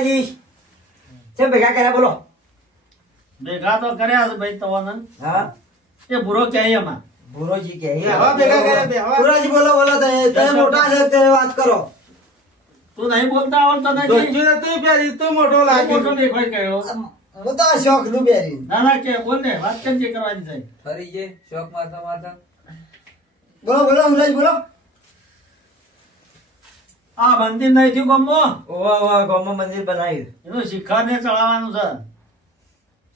હુરાજી છે ભેગા કર્યા બોલો ભેગા તો કર્યા છે ભાઈ તવાને હા એ ભૂરો કહે એમાં ભુરોજી કે હવા ભેગા કર્યા હુરાજી બોલો બોલો તમે મોટા છે તે વાત કરો તું નહીં બોલતા આવડતો નથી દોસ્તી તું પ્યારી તું મોટો લાગે મોટો દેખાય ગયો હું તો શોખ નું પહેરી ના ના કે બોલ ને વાત કેમ જે કરવાની છે ફરી જે શોખ મારતા મારતા બોલો બોલો હુરાજી બોલો આ મંદિર નહીં થયું ગામમાં ઓવા ઓવા ગામમાં મંદિર બનાવી એનું શિખર ને ચડાવવાનું છે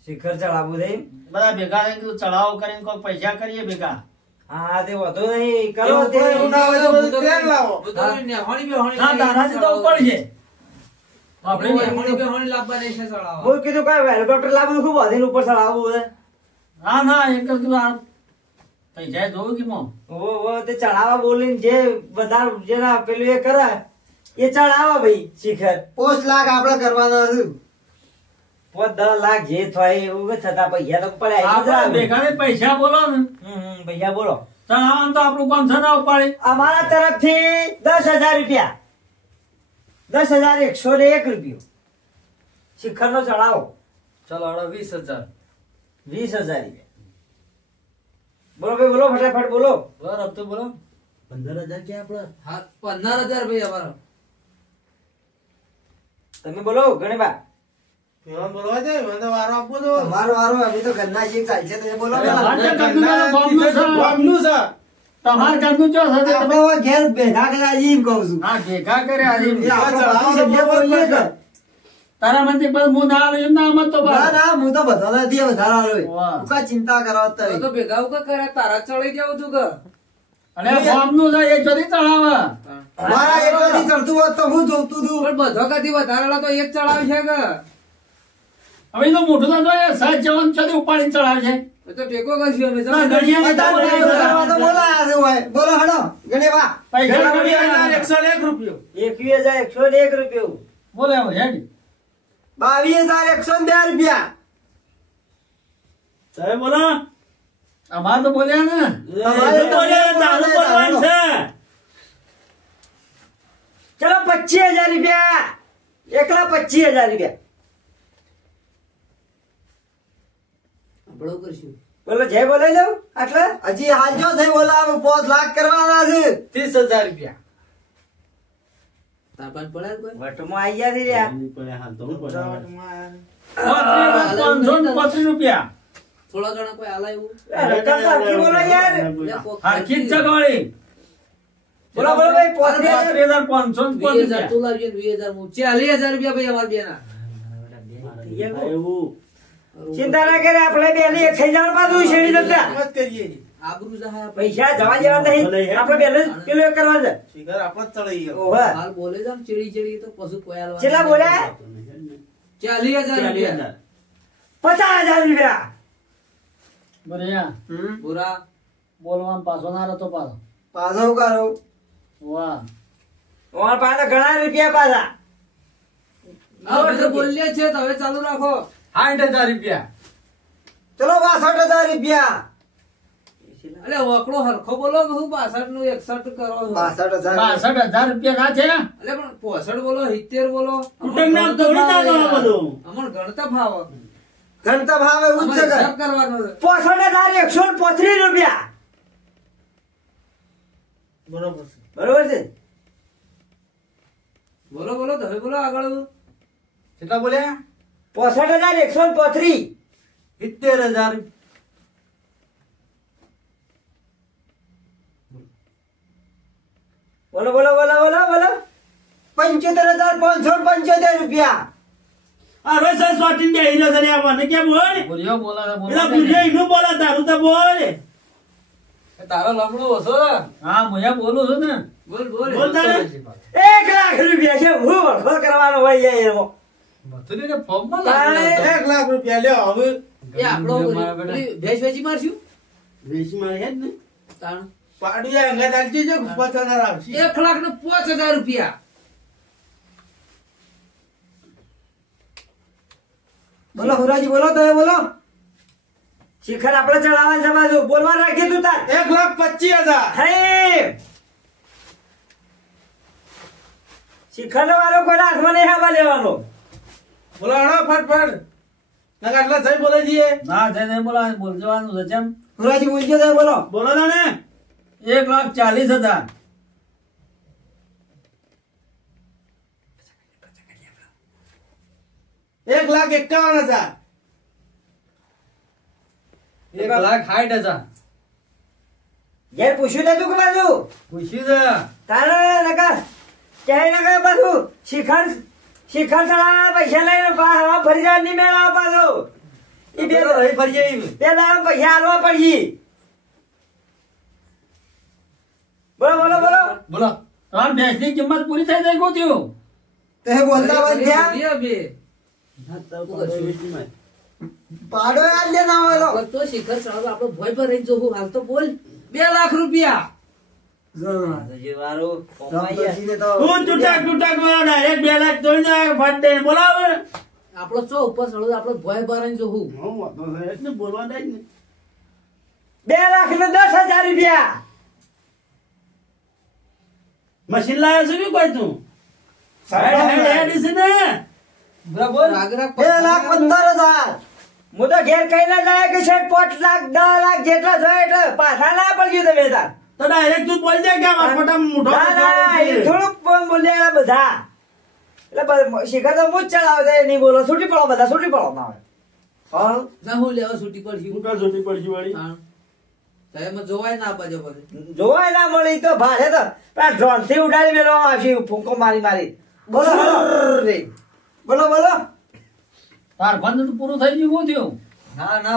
શિખર ચડાવવું છે બધા ભેગા થઈને કીધું ચડાવો કરીને કોઈ પૈસા કરીએ ભેગા હા તે વધુ નહીં કરો એવું તે કોઈ ના હોય તો બધું તેલ લાવો ના તારાથી તો ઉપર છે આપણે હું કીધું કઈ હેલિકોપ્ટર લાવવું ખૂબ વધીને ઉપર ચડાવવું છે ના ના એક જ કીધું આ પૈસા જોવું કે મો ઓ તે ચડાવવા બોલીને જે બધા જેના પેલું એ કરે એ ચડાવવા ભાઈ શિખર 5 લાખ આપણે કરવાના છે 10 લાખ જે થાય એવું થતા પૈસા તો પડે આપણે ભેગા ને પૈસા બોલો ને ભૈયા બોલો ચડાવવાનું તો આપણું કોણ છે ના ઉપાડે અમારા તરફથી 10,000 રૂપિયા 10,101 રૂપિયો શિખર નો ચડાવો ચલો 20,000 20,000 બોલો ભાઈ બોલો ફટાફટ બોલો બરાબર अब तो बोलो 15,000 ક્યાં આપડે हाँ 15,000 भाई हमारा તમે બોલો ગણેબા એમાં બોલવા દે મને તો વારો આપવો દો તમારો વારો અમે તો ઘરના છે ચાલશે તમે બોલો ગામનું છે તમારે ઘરનું ચો છે આપણે હવે ઘેર ભેગા કર્યા છે એમ કહું છું હા ભેગા કર્યા છે. એ આપણે પાછું સમજ્યા બોલીએ કે. તારા મંદિર પર હું ના આવ્યો એમ ના મત તો ના ના હું તો બધો નથી વધારો આવ્યો વાહ. તું કાંઈ ચિંતા કરો તમે तो भेगा का करे तारा चढ़ी जाऊ तू का અને ગામનું છે એ ચોરી ચડાવે મારા એકલાથી ચડતું હોત તો હું જોતું હતું પણ બધો કદી વધારેલા તો એક ચડાવે છે કે હવે એનું મોઢું તો જોઈએ સાત જવાન ચોરી ઉપાડીને ચડાવે છે એ તો ટેકો કરશું અમે ના, ગણિયાને તો બધા તો બોલાયા છે હોય. બોલો હડો ગણેવા પૈસા ગણી 101 રૂપિયો 21,101 રૂપિયો બોલે હવે હેડ 22,102 રૂપિયા તમે બોલો અમાર તો બોલ્યા ને તમારે તો તારું બોલવાનું છે ચલો 25,000 રૂપિયા એકલા 25,000 રૂપિયા આપણો કરશું બોલો જય બોલાઈ દઉં આટલે હજી હાલજો થઈ બોલાવ 5 લાખ કરવાના છે 30,000 રૂપિયા તાપાન પડે કોઈ વટમાં આઈ ગયા છે લ્યા. ₹50 રૂપિયા થોડા ઘણા કોઈ આલા એવું રકમ તો હરખી બોલો યાર હરખી જ ચગવાળી બોલો બોલો ભાઈ 35,000 20,000 તું લાવજે 20,000 હું 40,000 રૂપિયા ભાઈ અમાર બેના ચિંતા ના કરે આપણે બેની એક થઈ જવાનું પાછું શેરી જતા મત કરીએ આબરૂ જહા પૈસા જવા જેવા નહીં આપણે બેને પેલું કરવાનું છે શિખર આપણે જ ચડી ગયો ઓહો હાલ બોલે જામ ચડી ચડી તો પશુ કોઈ આલવા કેટલા બોલ્યા 40,000 રૂપિયા 50,000 રૂપિયા બરિયા પૂરા બોલવામાં પાછો ના રહેતો પાછો પાછો કરો વાહ અમારા પાસે ઘણા રૂપિયા પાછા આ બધું બોલ્યા છે તો હવે ચાલુ રાખો 60,000 રૂપિયા ચલો 62,000 રૂપિયા અરે વકડો હરખો બોલો કે હું 62 નું 61 કરો છો 62,000 ₹62,000 રૂપિયા ના છે અરે પણ 65 બોલો 70 બોલો કુટુંબના તોડી નાખો આ બધું. અમર ગણતા ભાવ ગણતા ભાવે અમારે ઉચ્ચ હિસાબ કરવાનો છે 65,135 રૂપિયા બરોબર છે બરોબર છે બોલો બોલો તમે બોલો આગળ કેટલા બોલ્યા 65,135 70,000 બોલો બોલો બોલો બોલો બોલો 75,575 રૂપિયા હવે સર સોટીન બેહી રહ્યો છે રે આ મને કેમ હોય બોલ્યો બોલા એટલે પૂછે એનું બોલે તારું તો બોલ તારો લમડો ઓછો હા મોયા બોલું છું ને બોલ બોલ બોલ તારે 1 લાખ રૂપિયા છે હું વખો કરવાનો હોય જાય એનો મથુરીને ફોર્મમાં તારે લાગે 1 લાખ રૂપિયા લ્યો હવે એ આપણો પેલી ભેજ વેચી મારશું વેચી મારી હેડ ને તાણ પાડુયા અંગા ચાલતી છે 50,000 આવશે 1,05,000 રૂપિયા બોલો હુરાજી બોલો તમે બોલો શિખર આપણે ચડાવવા છે બાજુ બોલવા રાખી તું તાર 1,25,000 હે શિખર નો વારો કોઈના હાથમાં નહીં આવવા લેવાનો બોલો હળો ફટફટ નકર આટલા જઈ બોલાઈ દઈએ ના જઈને બોલા બોલ જવાનું છે ચમ હુરાજી બોલજો તો બોલો. બોલો ને 1,40,000 1,51,000 1,60,000 ઘેર પૂછ્યું નતું કે બાજુ પૂછ્યું છે તારે નકર ક્યાંય નકર પાછું શિખર ચડાવવાના પૈસા લઈને હવા ફરી જાય નહીં મેળવા પાછો એ બે ફરી જઈ બે દાડા પૈસા આલવા પડી. બોલો બોલો બોલો. બોલો તમાર ભેંસની કિંમત પૂરી થઈ જાય કોત્યું તે બોલતા બંધ થયા. બે બે પાડો યાર લે ના હોય તો. તો શિખર ચડાવો આપણો ભોય પર રહી જોવું હાલ તો બોલ 2 લાખ રૂપિયા વારું તું ટૂટક બોલો ડાયરેક્ટ 2 લાખ તોડીને ફટ દે બોલાવે આપણો ચો ઉપર ચડો આપણો ભોય પર રહી જોવું હું વાતો છે એટલે બોલવા દે ને 2,10,000 રૂપિયા. મશીન લાવ્યો છે કે કોઈ તું હેડ છે ને રાગ 2,15,000. હું તો ઘેર કઈ ના જાય કે છે 5 લાખ 10 લાખ જેટલા જોઈએ એટલે પાછા ના પડ્યું તમે તાર. તો ડાયરેક્ટ તું બોલ દે કે આ મોટા મોટો ના ના એ થોડુંક બોલ્યા બધા એટલે શિખર તો હું જ ચડાવે છે નહીં બોલો છૂટી પડો બધા છૂટી પડો ના હોય. હા ના હું લેવા છૂટી પડ્યું હું કા છૂટી પડશે વાળી એમાં જોવાય ના પાછો પછી જોવાય ના મળી તો ભાડે તો ડ્રોન થી ઉડાડી મેળવવામાં આવશે ફૂંકો મારી મારી. બોલો બોલો બોલો. તાર ફંડ પૂરું થઈ ગયું કોત્યું ના ના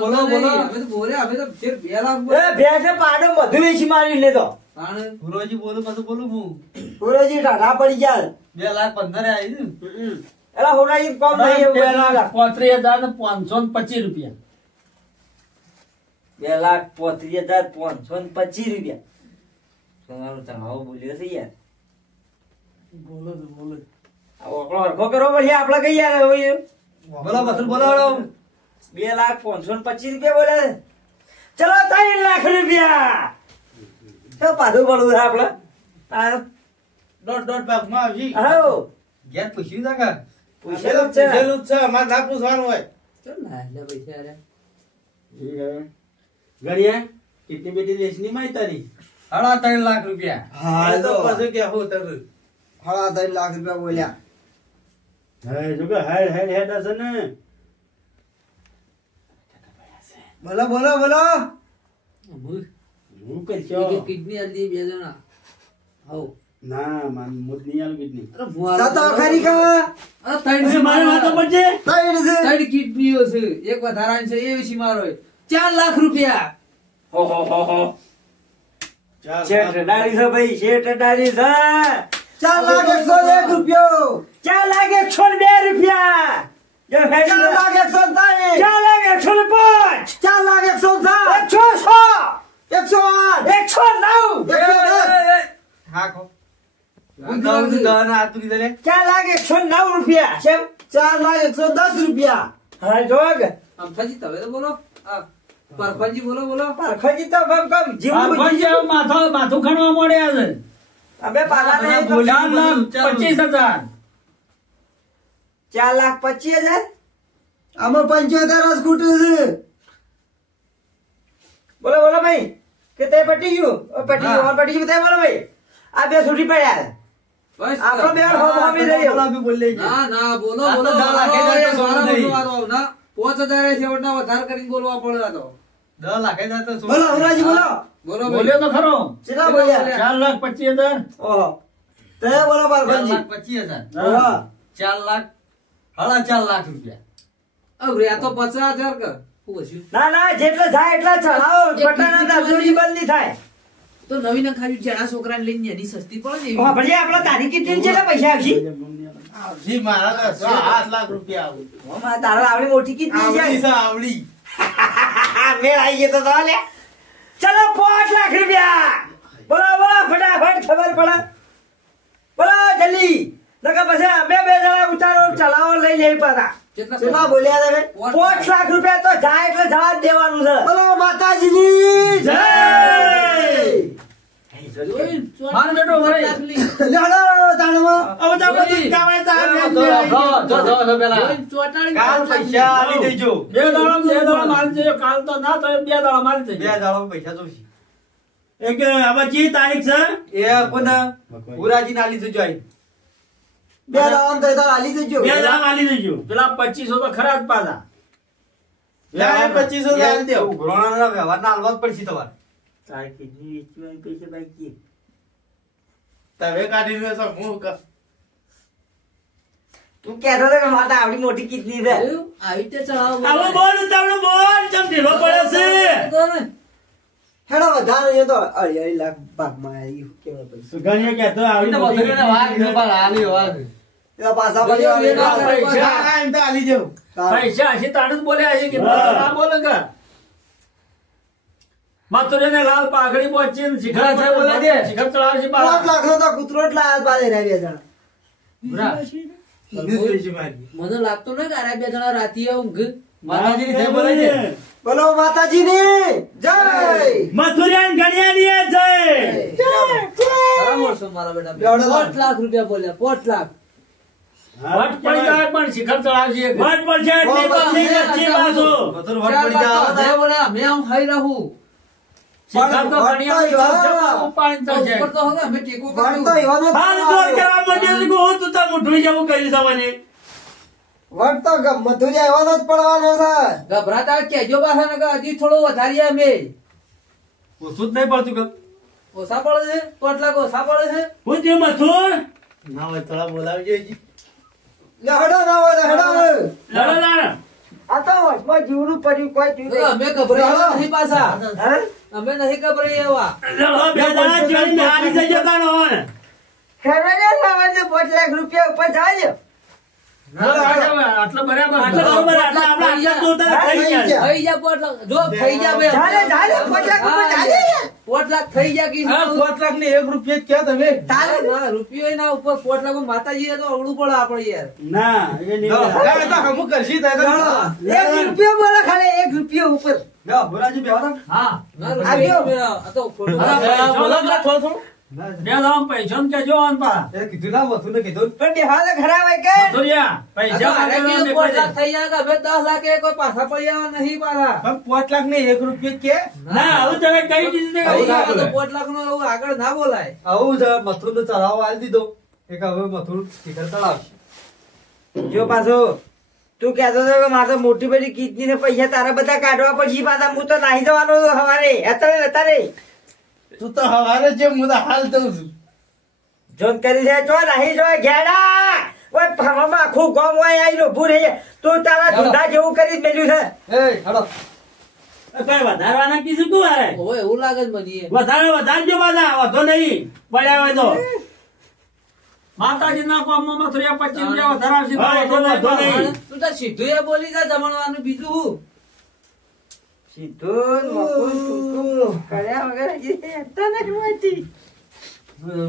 બોલો બોલો અમે તો બોલે અમે તો ફેર 2 લાખ એ ભેંસે પાડો બધું વેચી મારી લેતો. ગુરુજી બોલું પાછું બોલું હું પુરોજી ટાઢા પડી જાય. 2,15,000 આવી એલા હોરાજી કોમ નહીં એવું કરી નાખ. 35,525 રૂપિયા 2,35,525 રૂપિયા. તમારું ચઢાવો બોલ્યો છે યાર. બોલો તો બોલો આ ઓકળો હરખો કરવો પડશે આપડે કઈ યાર હવે. બોલો બતલ બોલો 2,05,25 રૂપિયા બોલે. ચલો 3 લાખ રૂપિયા. તો પાછું પડવું છે આપડે. દોઢ ભાગમાં આવજી હાઉ ઘેર પૂછ્યું તા કા પૂછેલું જ છે. પૂછેલું જ છે અમારે ના પૂછવાનું હોય ચલ ના એટલે પૈસા રે ગણ્યા કેટલી બેટી દેશની માહિતી તારી 3.5 લાખ રૂપિયા હા એ તો પછી કે હું તને 3.5 લાખ રૂપિયા બોલ્યા. હા જો કે હેડ હશે ને બોલો બોલો બોલો. હું કઈ કિડની આલી 2 જણા હો ના માન મુદ નહીં આલું કિડની સાતો ખરી કા. અરે ત્રણ મારી વાતો પડશે ત્રણ કિડનીઓ છે એક વધારાની છે એ વિશે મારો 4 લાખ રૂપિયા હો શેઠ ડાળી છે ભાઈ શેઠ ડાળી છે. 4,101 રૂપિયો. 4,102 રૂપિયા. 4,103. 4,105. 4,107. 108. 109. હા ખો 4,109 રૂપિયા. કેમ 4,110 રૂપિયા. હા જોગ અમથાજી તમે તો બોલો પરફાજી બોલો ખજી તો કમ જીવું માથું ખણવા મળ્યા છે અમે પાલાને 4,25,000 4,25,000. આમાં 75 સ્કૂટર છે. બોલો બોલો ભાઈ કે તે પટી ગયું પટી ગયું તે બોલો ભાઈ આ બે છૂટી પડ્યા. બસ આપણો બે હોમી રહ્યો. ના બોલો આ તો 10 લાખ ના 5,000 છેવટના વધારે કરીને બોલવા પડે તો 10 લાખ બોલો હરાજી બોલો. બોલો બોલ્યો તો ખરો કેટલા બોલ્યા? 4,25,000 ઓહો તે બોલો બારભાઈ. 4,25,000 ઓહો 4 લાખ 4.5 લાખ રૂપિયા અરે આ તો 50,000 કર શું હસ્યું ના ના જેટલા થાય એટલા ચડાવો. પટાણા દાદુજી બંધ નહીં થાય. તો નવીન ખાલી જેના છોકરાને લઈને એની સસ્તી પડે ને ઓહો ભલે આપડે તારી કેટલી છે પૈસા આવશે. આવજી મારા તો 7 લાખ રૂપિયા આવું ઓમાં તારા આવડી મોટી કેટલી આવડી છે. છે આવડી મેળ આવી ગયો તો લે. ચલો 5 લાખ રૂપિયા. બોલો બોલો ફટાફટ ખબર પડે. બોલો જલ્દી નકર પછી અમે બે જણા ઉતારો ચલાવો લઈ લઈ પાછા. કેટલા બોલ્યા તમે? 5 લાખ રૂપિયા તો જાય એટલે જવા જ દેવાનું છે. બોલો માતાજીની જય. માર બેટો ભાઈ લેડો તાણમાં હવે તો બધું જ કામ આવે તો આ જો પેલા કાલ પૈસા આલી દેજો. બે દાડા મારી દેજો કાલ તો ના તો 2 દાડા મારી બે દેજો દાડામાં પૈસા જોઈશે. એક હવે ચી તારીખ છે એ કોને પુરાજી આલી દેજો આઈ. બે દામ તો આલી દેજો બે દામ આલી દેજો પેલા 2500 તો ખરા જ પાછા લે 2500 આલી દેવો. ઘોડાના વ્યવહારના હાલવા જ પડશે તમારે. તારી કિડની વેચવાની પૈસા બાકી તમે કાઢીને તો હું તું કહેતો હતો કે માતા આવડી મોટી કિડની છે આવી રીતે ચડાવો હવે બોલ તમને બોલ ચમ ઢીલો પડે છે હેડો વધારે છે તો 28 લાખ ભાગમાં આવી કેવા પૈસા સુગંધીએ કહેતો આવડી મોટી એવા પાછા ફરી હા, એમ તો આલી દેવું. પૈસા હશે તાણ જ બોલ્યા હશે કે ના બોલે કે માતુરેને લાલ પાઘડી પહોંચીને શિખર ના, બોલે દે. શિખર ચડાવશે 5 બાળા લાખ નો તો કૂતરો જ લાયા બારે રહ્યા બે જણા બીજું પૈસા મારી. મને લાગતું ને કે આ 2 જણા રાતીએ ઊંઘ માતાજીની જય બોલાય છે. બોલો માતાજીની જય મથુરિયાન ગણિયાની જય ખરા મોણસો મારા બેટા લેવડો 5 લાખ રૂપિયા બોલ્યા 5 લાખ વટ પડી જાય પણ શિખર ચડાવશે વટ પડશે એટલી બધી વચ્ચે પાછો બધું વટ પડી જાવ. જય બોલા મેં આમ ખાઈ રહું શિખર તો ગણિયા ઉપાડી થશે ઉપર તો હવે અમે ટેકો વટ તો કર્યો એવાનો હાલ દોર કરવા માંડ્યો છે કે હું તું તાર મોઢું જવું કરી જવાની વટ તો મથુરિયા એવાનો જ પડવાનો છે ગભરાતા કેજો પાછા ને કે હજી થોડો વધારીએ અમે ઓછું જ નહીં પડતું કે ઓછા પડે છે 5 લાખ ઓછા પડે છે હું તે મથુર ના હોય થોડા બોલાવી જોઈએ. લે હેડો ના હોય તો હેડો લડો લાડ આ તો વચમાં જીવનું પડ્યું કોઈ તો જીવ અમે ગભરાયા નહીં પાછા હે અમે નહીં ગભરાયા એવા લડો બે દાડા જોઈને હારી જજો તાનો હોન ખેરવાડે લાવવાને 5 લાખ રૂપિયા ઉપર જાય આટલો બરાબર આટલા બરોબર આટલા આપણા આટલા જોતા થઈ ગયા થઈ જા 5 લાખ જો થઈ જા બે ચાલે ચાલે 5 લાખ ઉપર ચાલે 5 લાખ થઈ જા કી હા, 5 લાખ ને 1 રૂપિયા જ ક્યાં તમે? ચાલે ના રૂપિયો ના ઉપર 5 લાખ માતાજી તો અવળું પડે આપણે યાર ના એ નહીં લો, એ તો હમું કરશી તારે તો. 1 રૂપિયો બોલે ખાલી 1 રૂપિયો ઉપર લો, ભુરાજી બેહો તો. હા ના આવ્યો. રૂપિયો આ તો ખોટું. હા, પૈસા બોલો પેલા થોડું થોડું. બે દાડા પૈસા ને કેજો આન પા એ કીધું ના વથું ને કીધું. પણ બેહા તો ખરા હોય કે મથુરિયા આ તો પૈસા આને કીધું 5 લાખ માંગે થઈ જાય કે હવે 10 લાખ એ કોઈ પાછા પડી આવવા નહીં પાછા પણ 5 લાખ ને 1 રૂપિયા જ કે? ના આવું તમે કઈ દીધું થઈ ને જાય તો 5 લાખ નું એવું આગળ ના બોલાય આવું છે મથુર નો ચઢાવો આલી દીધો એક હવે મથુર શિખર ચડાવશે. જો પાછો તું કહેતો હતો કે મારે તો મોટી બધી કિડની ને પૈસા તારા બધા કાઢવા પડશે પાછા હું તો નાહી જવાનો છું હવારે અત્યારે તું તો હવારે જેમ હું તો હાલ દઉં છું. જોન કરી છે ચો નાહી જો ઘેડા ઓય ફામાં આખું ગામ હોય આઈ નો ભૂ રહી તું તારા ધંધા જેવું કરી મેલ્યું છે એ હાલો. કઈ વધારવાના કીધું તું હારે હવે એવું લાગે છે મને વધારજો પાછા વધો નહીં પડ્યા હોય તો માતાજી ના કામમાં મથુરિયા 25 રૂપિયા વધારાવશે હા, તો વધો નહીં. તું તો સીધું એ બોલી જા જમણવાનું બીજું હું સીધું મકું ટૂંકું કર્યા વગર હજી હેઠતા નહીં હોતી.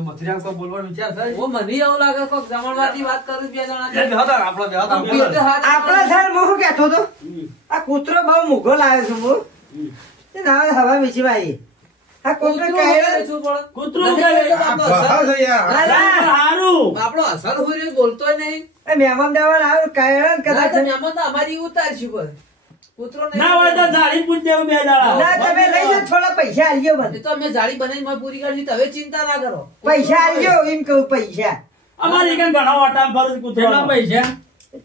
મથુરિયા કોઈ બોલવાનો વિચાર થાય? ઓ મને એવું લાગે કોક જમણવારની વાત કરું 2 જણા એ બેહો તો, આપણો બેહો તો. બીજું હાથ આપણા સર હું શું કહેતો હતો આ કૂતરો બહુ મૂઘો લાવ્યો છું હું તે ના હવા મીચી ભાઈ આ કૂતરો કહે કૂતરું કરે. બહાર છે યાર. હારું આપણો અસર હોય રહ્યો, બોલતોય નહીં. મહેમાન દેવાન આવ્યું કહે કદાચ મહેમાન તો અમારી ઉતારશું પર કૂતરો નહીં. ના હોય તો ધારી પૂછ દેવું બે દાડા ના તમે લઈ જાઓ થોડા પૈસા આલજો એ મને તો અમે જાળી બનાવીને માં પૂરી કરી દીધી, હવે ચિંતા ના કરો. પૈસા આલજો એમ કહું પૈસા અમારી કઈ ઘણા ઓટા ફરું કૂતરો કેટલા પૈસા?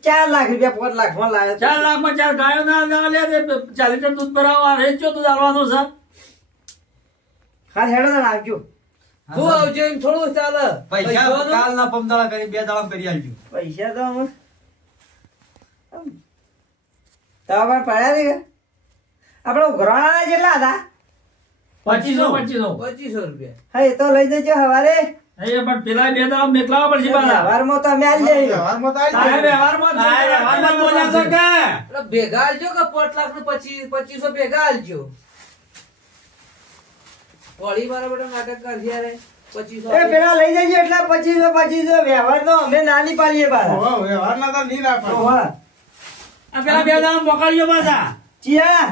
4 લાખ રૂપિયા 5 લાખ માં લાવ્યો 4 લાખમાં 4 ગાયો ના લે 40 ટન દૂધ ભરાવવા વેચો તો દાળવાનું છે. હા હેડો તો આવજો તું આવજો એમ થોડું ચાલે. પૈસા પૈસાનું- કાલના પમદાડા કરી 2 દાડા કરી આલજો. પૈસા તો અમે તમારે પડ્યા ને આપડે ઉઘરાણા જેટલા હતા 2500 રૂપિયા હા એ તો લઈ જજો હવારે એ પણ પેલા બે દાડા મેકલાવા પડશે પાછા. વ્યવહારમાં તો અમે આલી જઈએ વ્યવહારમાં તો આલી તારે દેજો. વ્યવહારમાં જ તારે વ્યવહારમાં જ બોલ્યા છો કે? એટલે ભેગા આલજો કે 5 લાખ નું 2500 ભેગા આલજો. વળી મારા બેટા નાટક કરશે યારે 2500 એ પેલા લઈ જજો એટલા 2500 વ્યવહાર તો અમે નાની પાડીએ પાછા ઓહો, વ્યવહારના તો નહીં રાખવાનો. ઓહો. આ પેલા બે દાડા પકડજો પાછા ચિયા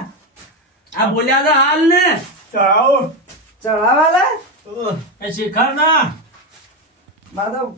આ બોલ્યા તો હાલ ને ચાલો. ચડાવાલા એ શિખર ના માધવ